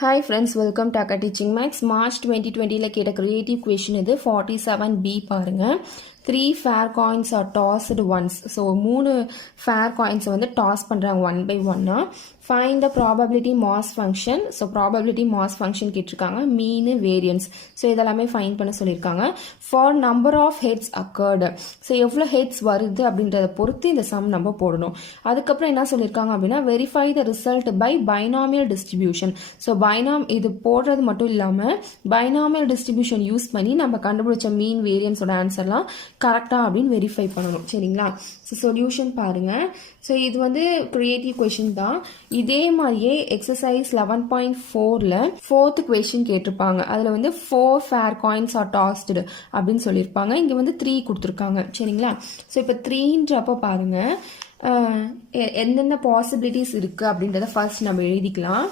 Hi friends, welcome to Akka Teaching Max. March 2020 கேட்ட creative question இது 47B பாருங்க. 3 fair coins are tossed once. So 3 fair coins வந்து toss பண்றாங்க one by one. Find the probability mass function. So probability mass function கேட்டிருக்காங்க. Mean, variance. So இதெல்லாமே find பண்ண சொல்லியிருக்காங்க. For number of heads occurred. So எவ்வளோ heads வருது அப்படின்றத பொறுத்து இந்த sum நம்ம போடணும். அதுக்கப்புறம் என்ன சொல்லியிருக்காங்க அப்படின்னா verify the result by binomial distribution. So இது போடுறது மட்டும் இல்லாமல் பைனாமியல் டிஸ்ட்ரிபியூஷன் யூஸ் பண்ணி நம்ம கண்டுபிடிச்ச மீன் வேரியன்ஸோட ஆன்சர்லாம் கரெக்டாக அப்படின்னு வெரிஃபை பண்ணணும். சரிங்களா? ஸோ சொல்யூஷன் பாருங்க. ஸோ இது வந்து கிரியேட்டிவ் கொஷின் தான். இதே மாதிரியே எக்ஸசைஸ் 11.4ல் 4th கொஷின் கேட்டிருப்பாங்க. அதில் வந்து 4 ஃபேர் காயின்ஸ் ஆர் டாஸ்டு அப்படின்னு சொல்லியிருப்பாங்க. இங்கே வந்து 3 கொடுத்துருக்காங்க. சரிங்களா? ஸோ இப்போ 3ன்றப்ப பாருங்க எந்தெந்த பாசிபிலிட்டிஸ் இருக்குது அப்படின்றத ஃபர்ஸ்ட் நம்ம எழுதிக்கலாம்.